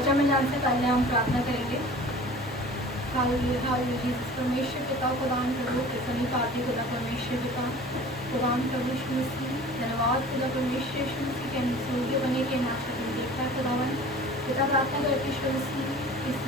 वचन में जाने से पहले हम प्रार्थना करेंगे। परमेश्वर पिता खुदान प्रभु प्रसन्न पाते खुदा परमेश्वर पिता खुदान प्रभु यीशु मसीह धन्यवाद खुदा परमेश्वर यीशु मसीह के सूर्य बने के नाश तुम देखता है खुदावन पिता प्रार्थना करते ईश्वर मसीह इस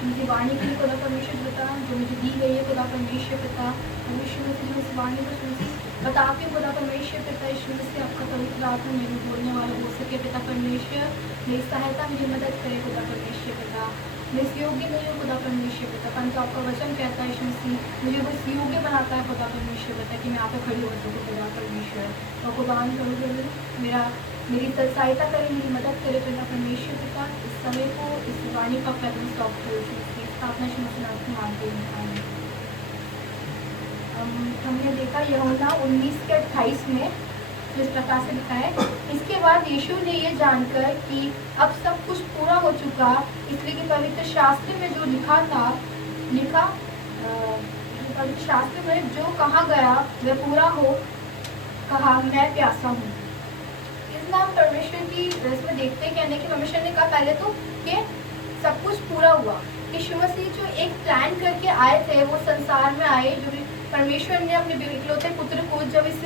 उनकी वाणी की खुदा परमेश्वर पिता जो मुझे दी गई है खुदा परमेश्वर पिता परमेश्वर मसीह जो इस वाणी को सुनती बताते खुदा परमेश्वर पिता ईश्वर मसीह आपका पवित्र आत्मा मेरे बोलने वाला हो सके पिता परमेश्वर मेरी सहायता मेरी मदद करे खुदा परमेश्वर पिता मैं इस योग्य नहीं हूँ खुदा परमेश्वर पिता परंतु आपका वचन कहता है यीशु मसीह मुझे बस योग्य बनाता है खुदा परमेश्वर पिता कि मैं आप पे खड़ी हो सकूँ खुदा परमेश्वर और खुदान करूँ मेरी सहायता करे मेरी मदद करे खुदा परमेश्वर पिता इस समय को इस वाणी का कदम स्टॉप करो स्थापना यीशु मसीह को मानते हैं। हमने देखा यूहन्ना 19:28 में जिस प्रकार से लिखा है इसके बाद यीशु ने ये जानकर कि अब सब कुछ पूरा हो चुका इसलिए कि पवित्र शास्त्र में जो पवित्र शास्त्र में जो कहा गया वह पूरा हो कहा मैं प्यासा हूँ। इसमें हम परमेश्वर की इसमें देखते हैं कहने कि परमेश्वर ने कहा पहले तो कि सब कुछ पूरा हुआ। यीशु मसीह जो एक प्लान करके आए थे वो संसार में आए जो भी परमेश्वर ने अपने इकलौते पुत्र को जब इस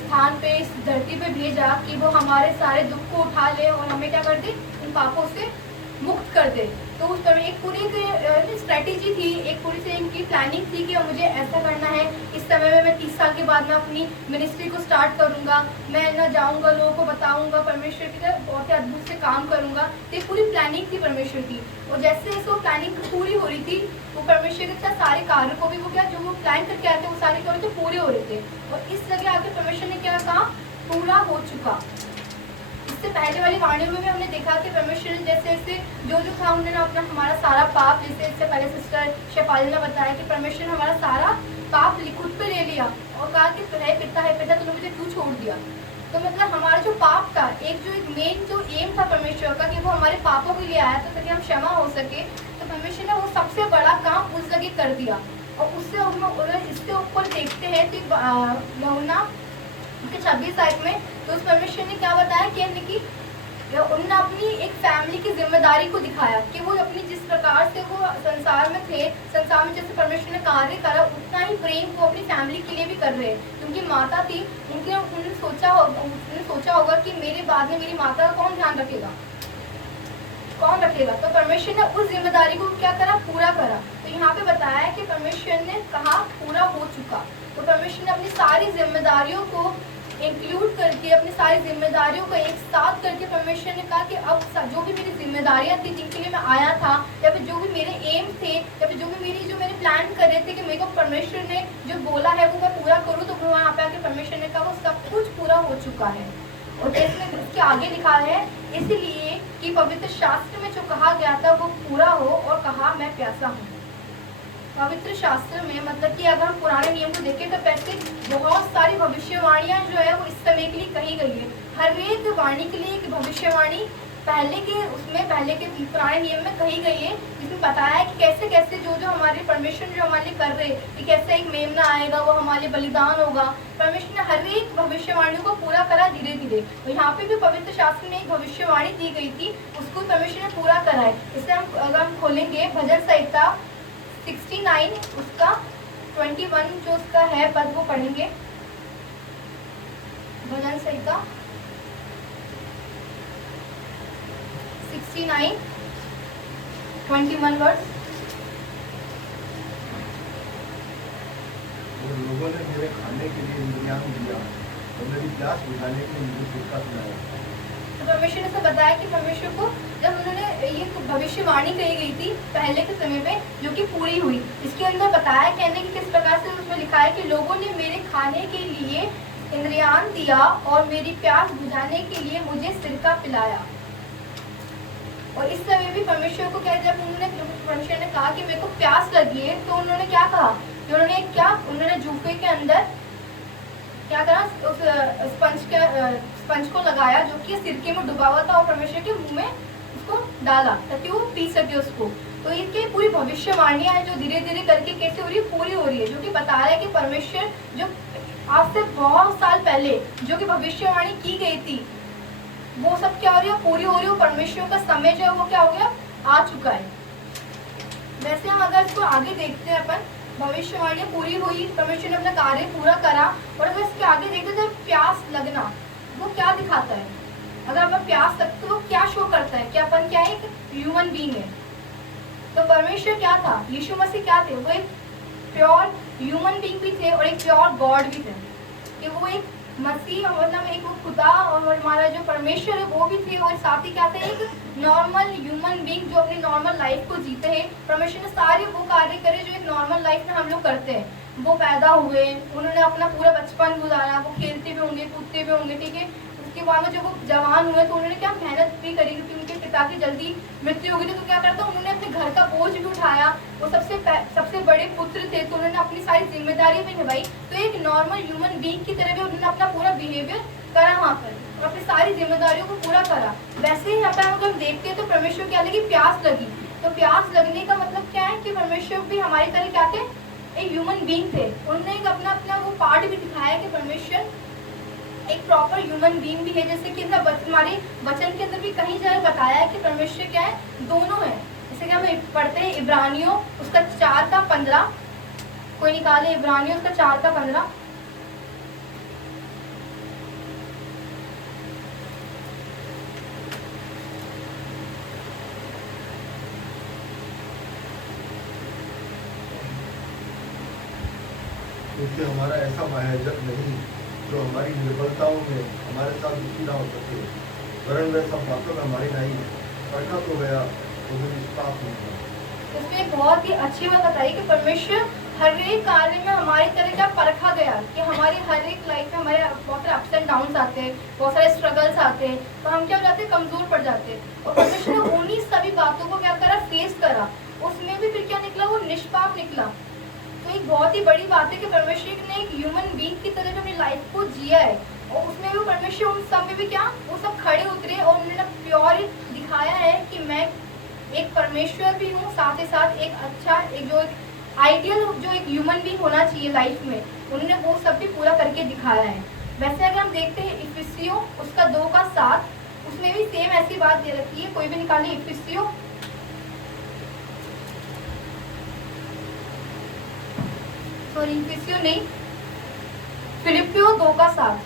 स्थान पे इस धरती पे भेजा कि वो हमारे सारे दुख को उठा ले और हमें क्या कर दे उन पापों से मुक्त कर दे। तो उस पर एक पूरी स्ट्रैटेजी थी एक पूरी से इनकी प्लानिंग थी कि मुझे ऐसा करना है इस समय में मैं 30 साल के बाद मैं अपनी मिनिस्ट्री को स्टार्ट करूंगा मैं ना जाऊंगा लोगों को बताऊंगा परमेश्वर की तरफ बहुत ही अद्भुत से काम करूंगा। तो ये पूरी प्लानिंग थी परमेश्वर की और जैसे इसको प्लानिंग पूरी हो रही थी वो परमेश्वर के साथ सारे कार्यों को भी वो क्या जो वो प्लान करके आए थे वो सारे कार्य तो पूरे हो रहे थे और इस जगह आके परमेश्वर ने क्या कहा पूरा हो चुका। इससे पहले वाली वाणियों में भी हमने देखा कि परमेश्वर ने जैसे जैसे जो था उन्होंने अपना हमारा सारा पाप जैसे इससे पहले सिस्टर शेफाली ने बताया कि परमेश्वर ने हमारा सारा पाप खुद पे ले लिया और कहा कि है पिता तुमने मुझे क्यों छोड़ दिया। तो मतलब हमारा जो पाप था एक मेन जो एम था परमेश्वर का कि वो हमारे पापों के लिए आया था ताकि हम क्षमा हो सके। तो परमेश्वर ने वो सबसे बड़ा काम उस जगह कर दिया और उससे हम इसके ऊपर देखते हैं कि यूहन्ना 26 में तो उस परमेश्वर ने क्या बताया कि उन्होंने अपनी एक फैमिली की जिम्मेदारी को दिखाया कि वो अपनी जिस प्रकार से वो संसार में थे संसार में जैसे परमेश्वर ने कार्य करा उतना ही प्रेम वो अपनी फैमिली के लिए भी कर रहे हैं। उनकी माता थी उन्होंने सोचा होगा कि मेरे बाद में मेरी माता का कौन ध्यान रखेगा तो परमेश्वर ने उस जिम्मेदारी को क्या करा पूरा करा। तो यहाँ पे बताया है कि परमेश्वर ने कहा पूरा हो चुका। तो परमेश्वर ने अपनी सारी जिम्मेदारियों को इंक्लूड करके अपनी सारी जिम्मेदारियों को एक साथ करके परमेश्वर ने कहा कि अब जो भी मेरी जिम्मेदारियां थी जिनके लिए मैं आया था या फिर जो भी मेरे एम थे या फिर जो मैंने प्लान कर रहे थे कि मेरे को परमेश्वर ने जो बोला है वो मैं पूरा करूँ तो वहाँ पे आके परमेश्वर ने कहा वो सब कुछ पूरा हो चुका है। और इसमें इसके आगे लिखा है इसलिए कि पवित्र शास्त्र में जो कहा गया था वो पूरा हो और कहा मैं प्यासा हूँ। पवित्र शास्त्र में मतलब कि अगर हम पुराने नियम को देखें तो पहले बहुत सारी भविष्यवाणियां जो है वो इस समय के लिए कही गई है। हर एक वाणी के लिए एक भविष्यवाणी पहले के पुराने नियम में कही गई है जिसमें बताया है कि कैसे कैसे जो हमारे परमेश्वर जो हमारे लिए कर रहे कि कैसे एक मेमना आएगा वो हमारे लिए बलिदान होगा। परमेश्वर ने हर एक भविष्यवाणी को पूरा करा धीरे धीरे। तो यहाँ पे भी पवित्र शास्त्र में एक भविष्यवाणी दी गई थी उसको परमेश्वर ने पूरा करा है। इससे अगर हम खोलेंगे भजन संहिता 69 उसका 21 जो उसका है पद वो पढ़ेंगे। भजन संहिता 69 21 वर्ष। लोगों ने मेरे खाने के लिए इंतजाम दिया और मेरी प्यास बुझाने के लिए मुझे सिक्का सुनाया। तो परमेश्वर ने बताया कि परमेश्वर को जब उन्होंने ये भविष्यवाणी कही गई थी पहले के समय में जो कि पूरी हुई इसके अंदर बताया कहने की किस प्रकार से उसमें लिखा है कि लोगों ने मेरे खाने के लिए इंद्रियान दिया और मेरी प्यास बुझाने के लिए मुझे सिरका पिलाया। और इस समय भी परमेश्वर को क्या जब परमेश्वर ने कहा कि मेरे को प्यास लगी है तो उन्होंने क्या कहा उन्होंने जूफे के अंदर क्या करा उस स्पंज को लगाया जो कि सिरके में डुबा हुआ था और परमेश्वर के मुंह में उसको डाला ताकि वो पी सके उसको। तो इसकी पूरी भविष्यवाणियां हैं जो धीरे धीरे करके कैसे हो रही है पूरी हो रही है जो कि बता रहा है कि परमेश्वर जो आज से बहुत साल पहले जो कि भविष्यवाणी की गई थी वो सब क्या हो रही है, पूरी हो रही है, परमेश्वर का समय जो है वो क्या हो गया, आ चुका है। वैसे हम अगर इसको आगे देखते हैं, अपन भविष्यवाणी पूरी हुई, परमेश्वर ने अपना कार्य पूरा करा, और अगर इसके आगे देखते तो प्यास लगना वो क्या दिखाता है, अगर अपन प्यास लगते तो वो क्या शो करता है कि अपन क्या है, एक ह्यूमन बीइंग है। तो परमेश्वर क्या था, यीशु मसीह क्या थे, वो एक प्योर ह्यूमन बीइंग भी थे और एक प्योर गॉड भी थे, कि वो एक मसीह मतलब एक वो खुदा और हमारा जो परमेश्वर है वो भी थे, और साथ ही क्या थे, एक नॉर्मल ह्यूमन बीइंग जो अपनी नॉर्मल लाइफ को जीते हैं। परमेश्वर ने सारे वो कार्य करे जो एक नॉर्मल लाइफ में हम लोग करते हैं। वो पैदा हुए, उन्होंने अपना पूरा बचपन गुजारा, वो खेलते भी होंगे, कूदते भी होंगे, ठीक है। उसके बाद में जब वो जवान हुए तो उन्होंने क्या मेहनत भी करी, क्योंकि उनके पिता की जल्दी मृत्यु हो गई थी, तो क्या करता, उन्होंने अपने घर का बोझ भी उठाया, वो सबसे बड़े पुत्र थे, तो उन्होंने अपनी सारी जिम्मेदारी भी निभाई। तो एक नॉर्मल ह्यूमन बीइंग की तरह भी उन्होंने अपना पूरा बिहेवियर करा वहाँ पर, और अपनी सारी जिम्मेदारियों को पूरा करा। वैसे ही यहाँ पर अगर हम देखते हैं तो परमेश्वर क्या लगी, प्यास लगी। तो प्यास लगने का मतलब क्या है कि परमेश्वर भी हमारी तरह क्या थे, एक ह्यूमन बीइंग थे। उन्होंने एक अपना वो पार्ट भी दिखाया कि परमेश्वर एक प्रॉपर ह्यूमन बीइंग भी है, जैसे कि हमारे वचन के अंदर भी कहीं जगह बताया है कि परमेश्वर क्या है, दोनों है। जैसे कि हम पढ़ते हैं इब्रानियों उसका 4:15, कोई निकाले इब्रानियों उसका 4:15। क्योंकि हमारा ऐसा महाजन नहीं जो हमारी निर्बलताओं में हमारे साथ दुखी ना हो सके, वरन वह सब बातों में हमारी नहीं परखा तो गया तो भी निष्पाप नहीं हुआ। इसमें एक बहुत ही अच्छी बात बताई कि परमेश्वर हर एक कार्य में हमारी तरह क्या परखा गया, कि हमारे हर एक लाइफ में हमारे बहुत सारे अप्स एंड डाउन्स आते हैं, बहुत सारे स्ट्रगल्स आते हैं, तो हम क्या हो जाते हैं, कमजोर पड़ जाते हैं। और परमेश्वर ने उन्हीं सभी बातों को क्या करा, फेस करा, उसमें भी फिर क्या निकला, वो निष्पाप निकला। तो एक बहुत ही बड़ी बात है कि परमेश्वर ने एक ह्यूमन बीइंग की तरह जो अपनी लाइफ को जिया है, और उसमें भी परमेश्वर उन सब में भी क्या, वो सब खड़े उतरे और उन्होंने प्योर दिखाया है कि मैं एक परमेश्वर भी हूँ, साथ ही साथ एक अच्छा, एक जो एक आइडियल जो एक ह्यूमन बीइंग होना चाहिए लाइफ में, उन्होंने वो सब भी पूरा करके दिखाया है। वैसे अगर हम देखते हैं इफिसियों उसका 2:7, उसमें भी सेम ऐसी बात दे रखी है, कोई भी निकाले इफिसियों, सॉरी इफिसियों नहीं, फिलिपियों 2:7।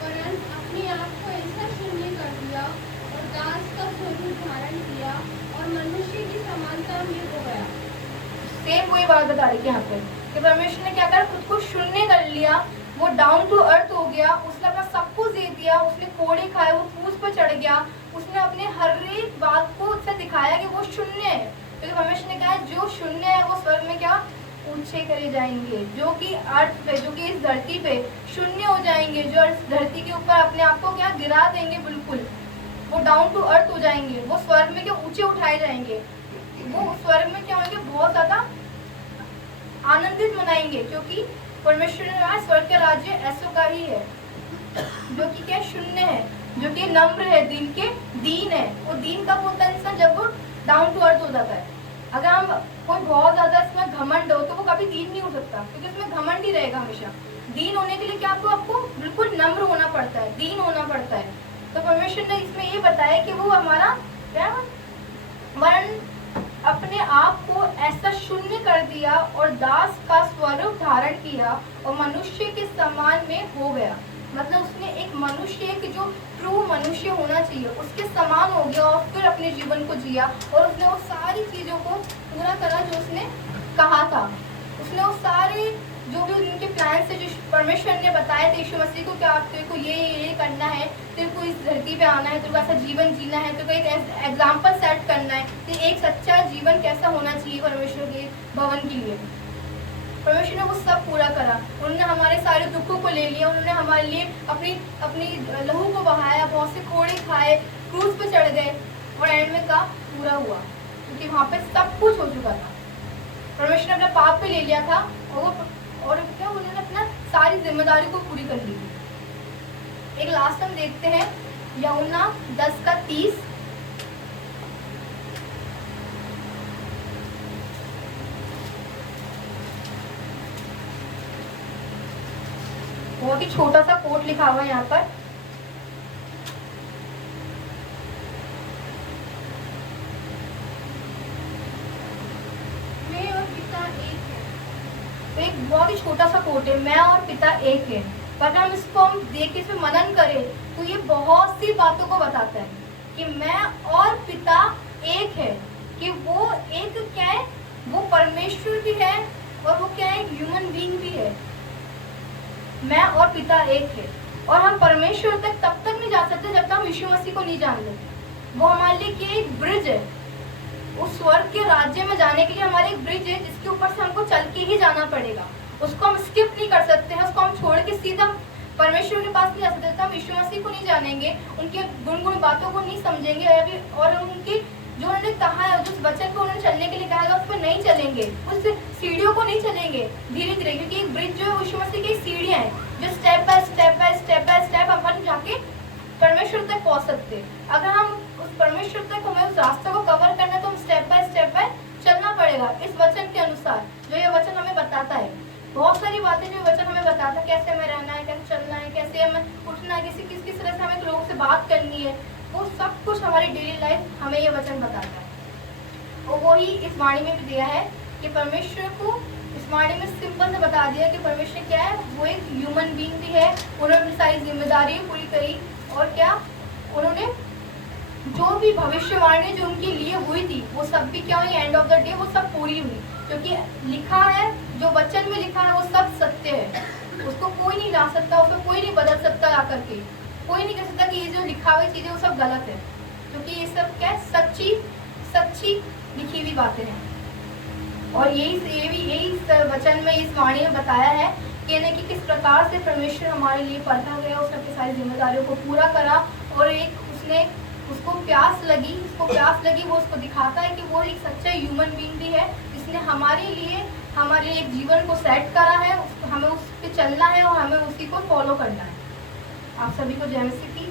वरन अपने आप को ऐसा शून्य कर दिया और दास का स्वरूप धारण किया और मनुष्य की समानता में हो गया। सेम वही बात बता रही है यहाँ पे कि परमेश्वर ने क्या करा, खुद को शून्य कर लिया, वो डाउन टू अर्थ हो गया, उसने अपना सब कुछ दे दिया, उसने कोड़े खाए, वो क्रूस पर चढ़ गया, उसने अपने हर एक बात को उससे दिखाया कि वो शून्य है। क्योंकि परमेश्वर ने कहा जो शून्य है वो स्वर्ग में क्या ऊंचे करे जाएंगे, जो कि अर्थ पे, जो कि इस धरती पे शून्य हो जाएंगे, जो इस धरती के ऊपर अपने आप को क्या गिरा देंगे, बिल्कुल वो डाउन टू अर्थ हो जाएंगे, वो स्वर्ग में क्या ऊंचे उठाए जाएंगे, वो स्वर्ग में क्या होंगे, बहुत ज्यादा आनंदित मनाएंगे, क्योंकि परमेश्वर ने कहा स्वर्ग का राज्य ऐसो का ही है, जो कि क्या शून्य है, जो कि नम्र है, दिल के दीन है। वो दीन कब होता है इंसान, जब वो डाउन टू अर्थ हो जाता है। अगर हम कोई बहुत ज्यादा इसमें घमंड हो तो वो कभी दीन नहीं हो सकता, क्योंकि उसमें घमंड ही रहेगा हमेशा। दीन होने के लिए क्या आपको बिल्कुल नम्र होना पड़ता है, दीन होना पड़ता है। तो परमेश्वर ने इसमें ये बताया कि वो हमारा क्या वरन अपने आप को ऐसा शून्य कर दिया और दास का स्वरूप धारण किया और मनुष्य के समान में हो गया। मतलब उसने एक मनुष्य की जो ट्रू मनुष्य होना चाहिए उसके समान हो गया और फिर अपने जीवन को जिया, और उसने वो सारी चीजों को पूरा करा जो उसने कहा था। उसने वो सारे जो भी उनके प्लान से जो परमेश्वर ने बताया थे यीशु मसीह को कि आप तेरे को ये करना है, तेरे को इस धरती पे आना है, तेरे को ऐसा जीवन जीना है, तेरे को एक एग्जाम्पल सेट करना है कि एक सच्चा जीवन कैसा होना चाहिए परमेश्वर के भवन के लिए। परमेश्वर ने वो सब पूरा करा। उन्होंने हमारे सारे दुखों को ले लिया, उन्होंने हमारे लिए अपनी लहू को बहाया, बहुत से कोड़े खाए, क्रूज पे चढ़ गए, और एंड में का पूरा हुआ, क्योंकि वहाँ पे सब कुछ हो चुका था। परमेश्वर ने अपना पाप पे ले लिया था और क्या उन्होंने अपना सारी जिम्मेदारी को पूरी कर ली। एक लास्ट हम देखते हैं यूहन्ना 10:30। बहुत ही छोटा सा कोट लिखा हुआ है यहाँ पर। मैं और पिता एक है। तो एक बहुत ही छोटा सा कोट है, मैं और पिता एक है। पर हम इसको हम देख के इसमें मनन करें तो ये बहुत सी बातों को बताता है कि मैं और पिता एक है, कि वो एक क्या है, वो परमेश्वर भी है और वो क्या है, ह्यूमन बीइंग भी है। मैं और पिता एक है, और हम परमेश्वर तक तब तक नहीं जा सकते जब तक हम यीशु मसीह को नहीं जान लेते। वो हमारे लिए क्या एक ब्रिज है, उस स्वर्ग के राज्य में जाने के लिए हमारे एक ब्रिज है जिसके ऊपर से हमको चल के ही जाना पड़ेगा। उसको हम स्किप नहीं कर सकते हैं, उसको हम छोड़ के सीधा परमेश्वर के पास नहीं जा सकते। हम यीशु मसीह को नहीं जानेंगे, उनके गुण बातों को नहीं समझेंगे, और उनकी जो उन्होंने कहा है, जिस वचन को उन्होंने चलने के लिए कहा है, उस पर नहीं चलेंगे, उस सीढ़ियों को नहीं चलेंगे धीरे धीरे, क्योंकि एक ब्रिज जो है यीशु मसीह की सीढ़ियाँ हैं जो स्टेप बाय स्टेप अपन जाके परमेश्वर तक पहुंच सकते हैं। अगर हम उस परमेश्वर तक हमें उस रास्ते को कवर करना है तो हम स्टेप बाय स्टेप चलना पड़ेगा इस वचन के अनुसार, जो ये वचन हमें बताता है। बहुत सारी बातें जो वचन हमें बताता है, कैसे हमें रहना है, कैसे चलना है, कैसे हमें उठना है, किस तरह से हमें लोगों से बात करनी है, वो सब कुछ हमारी डेली लाइफ हमें ये वचन बताता है। और वही इस वाणी में भी दिया है कि परमेश्वर को इस वाणी में सिंपल से बता दिया कि परमेश्वर क्या है, वो एक ह्यूमन बीइंग भी है। उन्होंने सारी जिम्मेदारी पूरी करी, और क्या उन्होंने जो भी भविष्यवाणी जो उनके लिए हुई थी वो सब भी क्या हुई, एंड ऑफ द डे वो सब पूरी हुई। क्योंकि लिखा है, जो वचन में लिखा है वो सब सत्य है, उसको कोई नहीं ला सकता, उसको कोई नहीं बदल सकता आकर के, कोई नहीं कह सकता कि ये जो लिखा हुई चीज़ें वो सब गलत है, क्योंकि ये सब क्या सच्ची लिखी हुई बातें हैं। और यही वचन में, इस वाणी में बताया है कि किस प्रकार से परमेश्वर हमारे लिए परखा गया, उसने अपनी सारी जिम्मेदारियों को पूरा करा, और उसको प्यास लगी, वो उसको दिखाता है कि वो एक सच्चा ह्यूमन बीइंग भी है, जिसने हमारे लिए एक जीवन को सेट करा है, हमें उस पर चलना है और हमें उसी को फॉलो करना है। आप सभी को जय मसीह की।